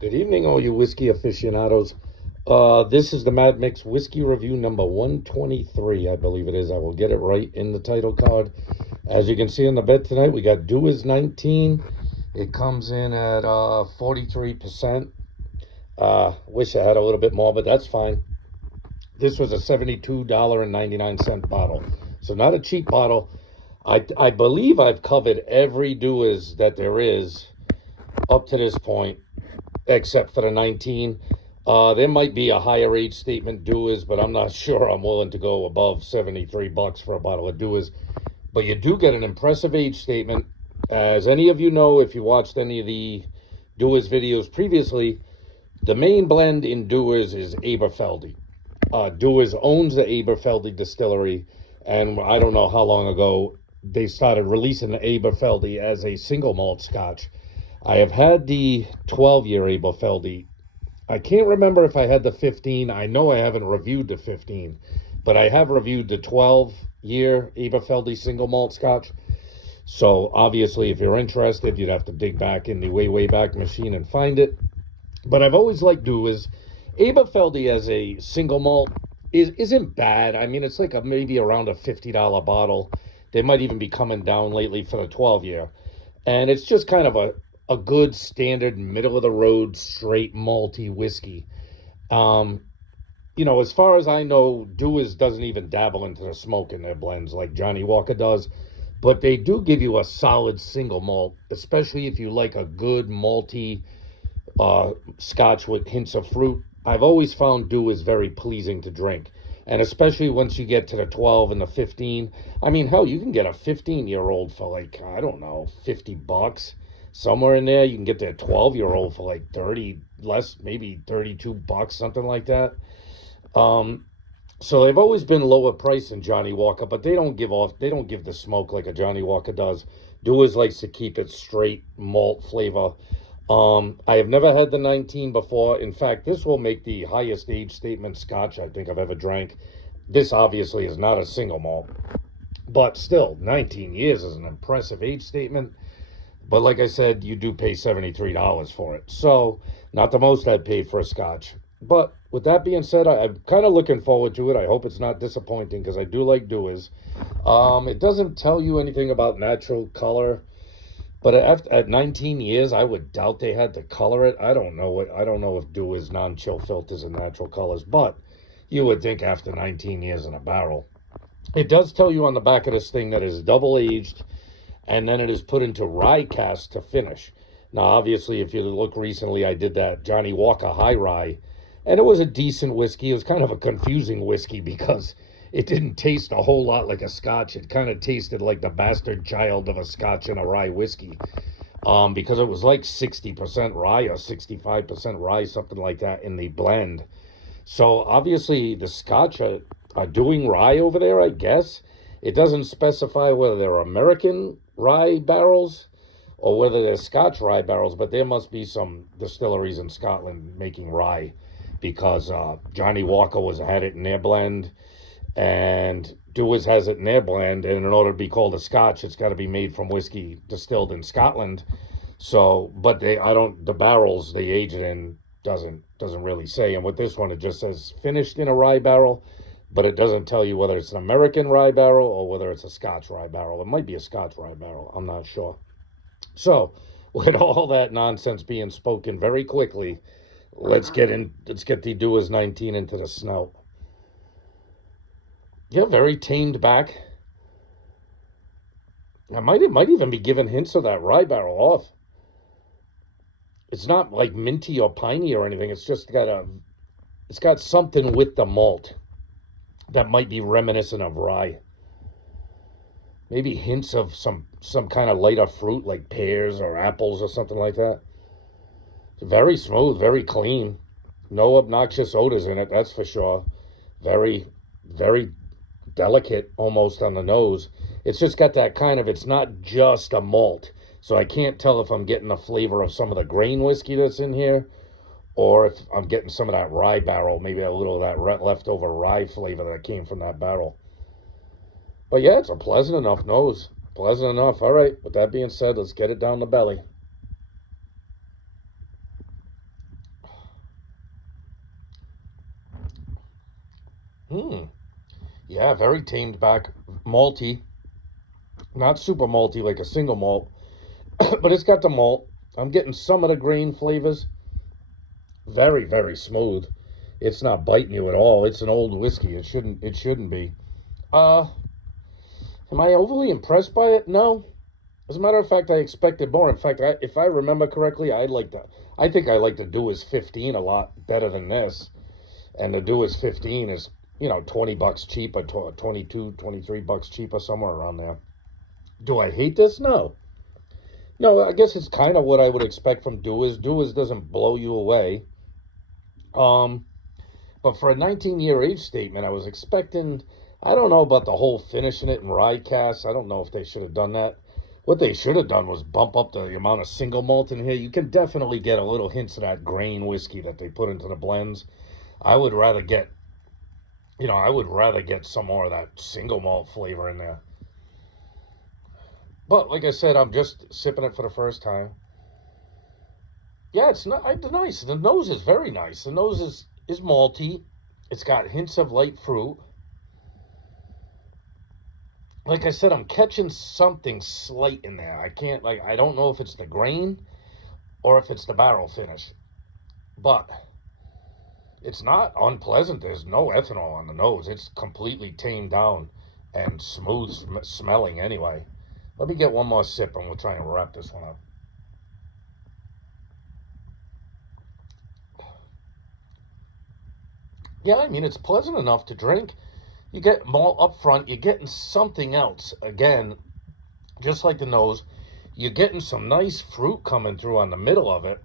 Good evening, all you whiskey aficionados. This is the Mad Mix Whiskey Review number 123, I believe it is. I will get it right in the title card. As you can see on the bed tonight, we got Dewars 19. It comes in at 43%. Wish I had a little bit more, but that's fine. This was a $72.99 bottle. So not a cheap bottle. I believe I've covered every Dewars that there is up to this point, except for the 19. There might be a higher age statement Dewars, but I'm not sure I'm willing to go above 73 bucks for a bottle of Dewars. But you do get an impressive age statement. As any of you know, if you watched any of the Dewars videos previously, the main blend in Dewars is Aberfeldy. Dewars owns the Aberfeldy distillery, and I don't know how long ago they started releasing the Aberfeldy as a single malt scotch. I have had the 12-year Aberfeldy. I can't remember if I had the 15. I know I haven't reviewed the 15, but I have reviewed the 12-year Aberfeldy single malt scotch. So obviously, if you're interested, you'd have to dig back in the way back machine and find it. But I've always liked Dewars. Aberfeldy as a single malt isn't bad. I mean, it's like maybe around a $50 bottle. They might even be coming down lately for the 12-year. And it's just kind of a good standard middle of the road straight malty whiskey. As far as I know, Dewars doesn't even dabble into the smoke in their blends like Johnny Walker does, but they do give you a solid single malt, especially if you like a good malty scotch with hints of fruit. I've always found Dewars very pleasing to drink, and especially once you get to the 12 and the 15. I mean, hell, you can get a 15-year-old for like, I don't know, 50 bucks. Somewhere in there, you can get that 12-year-old for like 30, less, maybe 32 bucks, something like that. So they've always been lower price than Johnny Walker, but they don't give the smoke like a Johnny Walker does. Dewars likes to keep it straight malt flavor. I have never had the 19 before. In fact, this will make the highest age statement scotch I think I've ever drank. This obviously is not a single malt, but still, 19 years is an impressive age statement. But like I said, you do pay $73 for it. So, not the most I'd paid for a scotch. But with that being said, I'm kind of looking forward to it. I hope it's not disappointing because I do like Dewars. It doesn't tell you anything about natural color, but at 19 years, I would doubt they had to color it. I don't know what I don't know if Dewars non-chill filters and natural colors, but you would think after 19 years in a barrel. It does tell you on the back of this thing that it's double aged, and then it is put into rye cask to finish. Now, obviously, if you look recently, I did that Johnny Walker High Rye, and it was a decent whiskey. It was kind of a confusing whiskey because it didn't taste a whole lot like a scotch. It kind of tasted like the bastard child of a scotch and a rye whiskey, because it was like 60% rye or 65% rye, something like that in the blend. So obviously the Scotch are doing rye over there, I guess. It doesn't specify whether they're American rye barrels or whether they're Scotch rye barrels, but there must be some distilleries in Scotland making rye because Johnny Walker had it in their blend, and Dewars has it in their blend. And in order to be called a Scotch, it's got to be made from whiskey distilled in Scotland. So, but the barrels they age it in doesn't really say. And with this one, it just says finished in a rye barrel, but it doesn't tell you whether it's an American rye barrel or whether it's a Scotch rye barrel. It might be a Scotch rye barrel. I'm not sure. So, with all that nonsense being spoken very quickly, let's get the Dewars 19 into the snout. Yeah, very tamed back. It might even be giving hints of that rye barrel off. It's not like minty or piney or anything. It's got something with the malt that might be reminiscent of rye. Maybe hints of some kind of lighter fruit like pears or apples or something like that. It's very smooth, very clean. No obnoxious odors in it, that's for sure. Very, very delicate almost on the nose. It's just got that kind of, it's not just a malt. So I can't tell if I'm getting the flavor of some of the grain whiskey that's in here or if I'm getting some of that rye barrel, maybe a little of that leftover rye flavor that came from that barrel. But yeah, it's a pleasant enough nose. Pleasant enough. All right, with that being said, let's get it down the belly. Yeah, very tamed back. Malty. Not super malty like a single malt, but it's got the malt. I'm getting some of the grain flavors. Very, very smooth. It's not biting you at all. It's an old whiskey. It shouldn't be. Uh, am I overly impressed by it? No. As a matter of fact, I expected more. In fact, if I remember correctly, I think I like the Dewars 15 a lot better than this. And the Dewars 15 is, $20 cheaper, 22, $23 cheaper, somewhere around there. Do I hate this? No. No, I guess it's kind of what I would expect from Dewars. Dewars doesn't blow you away. Um, but for a 19-year age statement, I was expecting, I don't know about the whole finishing it in rye cast. I don't know if they should have done that. What they should have done was bump up the amount of single malt in here. You can definitely get a little hints of that grain whiskey that they put into the blends. I would rather get, some more of that single malt flavor in there. But like I said, I'm just sipping it for the first time. Yeah, it's nice. The nose is very nice. The nose is malty. It's got hints of light fruit. Like I said, I'm catching something slight in there. I don't know if it's the grain or if it's the barrel finish. But it's not unpleasant. There's no ethanol on the nose. It's completely tamed down and smooth smelling anyway. Let me get one more sip and we'll try and wrap this one up. Yeah, I mean, it's pleasant enough to drink. You get malt up front. You're getting something else. Again, just like the nose, you're getting some nice fruit coming through on the middle of it.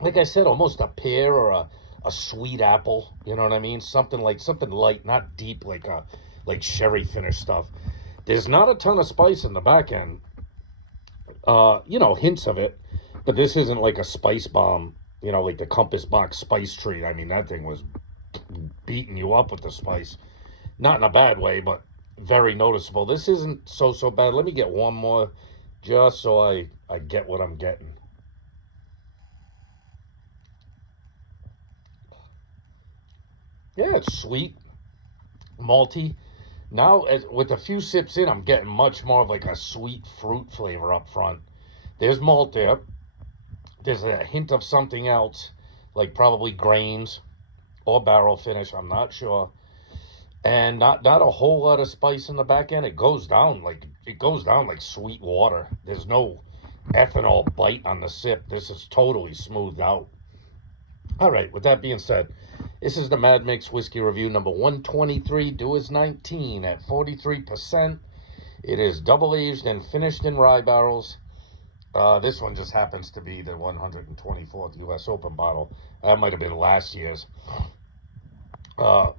Like I said, almost a pear or a sweet apple. You know what I mean? Something light, not deep like sherry finish stuff. There's not a ton of spice in the back end. Hints of it, but this isn't like a spice bomb. Like the Compass Box spice tree. I mean, that thing was beating you up with the spice. Not in a bad way, but very noticeable. This isn't so bad. Let me get one more just so I get what I'm getting. Yeah, it's sweet, malty. Now, with a few sips in, I'm getting much more of like a sweet fruit flavor up front. There's malt there. There's a hint of something else, like probably grains or barrel finish. I'm not sure. And not a whole lot of spice in the back end. It goes down like sweet water. There's no ethanol bite on the sip. This is totally smoothed out. All right, with that being said, this is the Mad Mix Whiskey Review number 123, Dewars 19 at 43%. It is double aged and finished in rye barrels. This one just happens to be the 124th U.S. Open bottle. That might have been last year's. What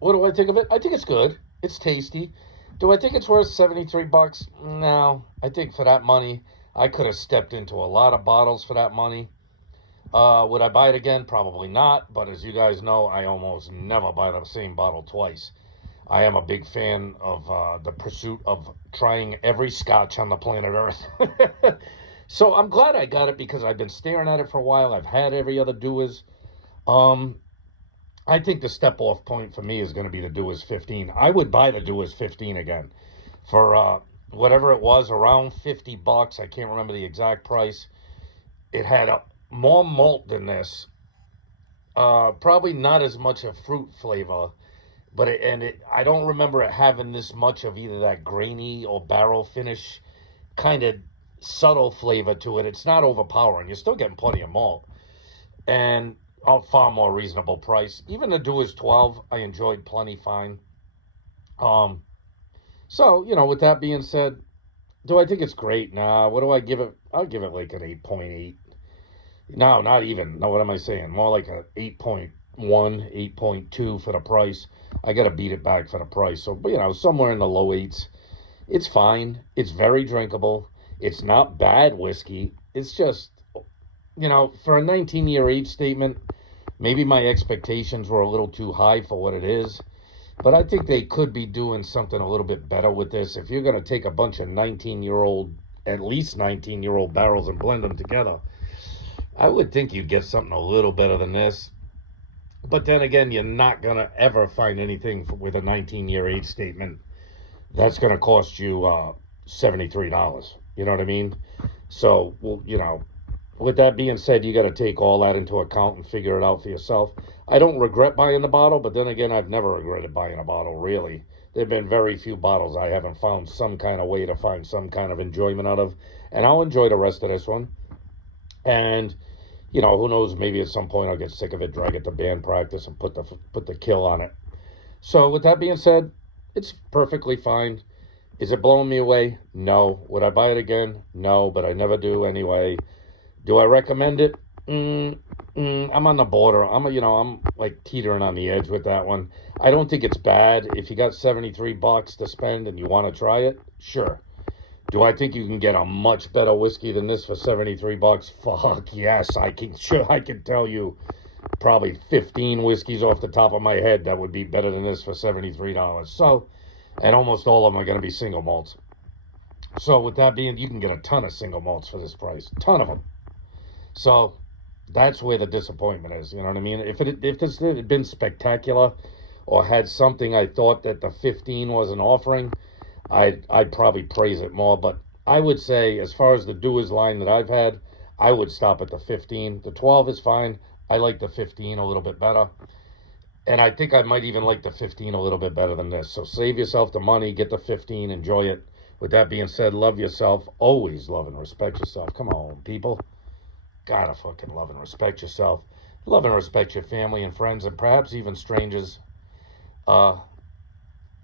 do I think of it? I think it's good. It's tasty. Do I think it's worth $73? No. I think for that money, I could have stepped into a lot of bottles for that money. Would I buy it again? Probably not. But as you guys know, I almost never buy the same bottle twice. I am a big fan of the pursuit of trying every scotch on the planet Earth. So I'm glad I got it because I've been staring at it for a while. I've had every other Dewars. I think the step-off point for me is going to be the Dewars 15. I would buy the Dewars 15 again for whatever it was, around $50. I can't remember the exact price. It had more malt than this. Probably not as much of fruit flavor, but I don't remember it having this much of either that grainy or barrel finish kind of subtle flavor to it. It's not overpowering. You're still getting plenty of malt. And a far more reasonable price. Even the Dewars 12, I enjoyed plenty fine. So, with that being said, do I think it's great? Nah, what do I give it? I'll give it like an 8.8. No, not even. No, what am I saying? More like a 8.1, 8.2 for the price. I got to beat it back for the price. So, somewhere in the low 8s. It's fine. It's very drinkable. It's not bad whiskey. It's just, for a 19-year age statement, maybe my expectations were a little too high for what it is. But I think they could be doing something a little bit better with this. If you're going to take a bunch of at least 19-year-old barrels and blend them together, I would think you'd get something a little better than this. But then again, you're not going to ever find anything with a 19-year age statement that's going to cost you $73. You know what I mean? So, well, with that being said, you got to take all that into account and figure it out for yourself. I don't regret buying the bottle, but then again, I've never regretted buying a bottle, really. There have been very few bottles I haven't found some kind of way to find some kind of enjoyment out of. And I'll enjoy the rest of this one. And, who knows, maybe at some point I'll get sick of it, drag it to band practice, and put the kill on it. So, with that being said, it's perfectly fine. Is it blowing me away? No. Would I buy it again? No, but I never do anyway. Do I recommend it? I'm on the border. I'm like teetering on the edge with that one. I don't think it's bad. If you got $73 to spend and you want to try it, sure. Do I think you can get a much better whiskey than this for $73? Fuck yes, I can. Sure, I can tell you probably 15 whiskeys off the top of my head that would be better than this for $73. So, and almost all of them are going to be single malts. So with that being, you can get a ton of single malts for this price, ton of them. So that's where the disappointment is. You know what I mean? If this had been spectacular, or had something I thought that the 15 wasn't offering, I'd probably praise it more. But I would say, as far as the Dewars line that I've had, I would stop at the 15. The 12 is fine. I like the 15 a little bit better. And I think I might even like the 15 a little bit better than this. So save yourself the money, get the 15, enjoy it. With that being said, love yourself. Always love and respect yourself. Come on, people. Gotta fucking love and respect yourself. Love and respect your family and friends, and perhaps even strangers,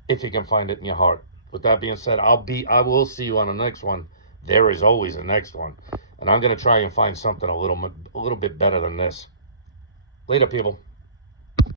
if you can find it in your heart. With that being said, I will see you on the next one. There is always a next one. And I'm gonna try and find something a little bit better than this. Later, people.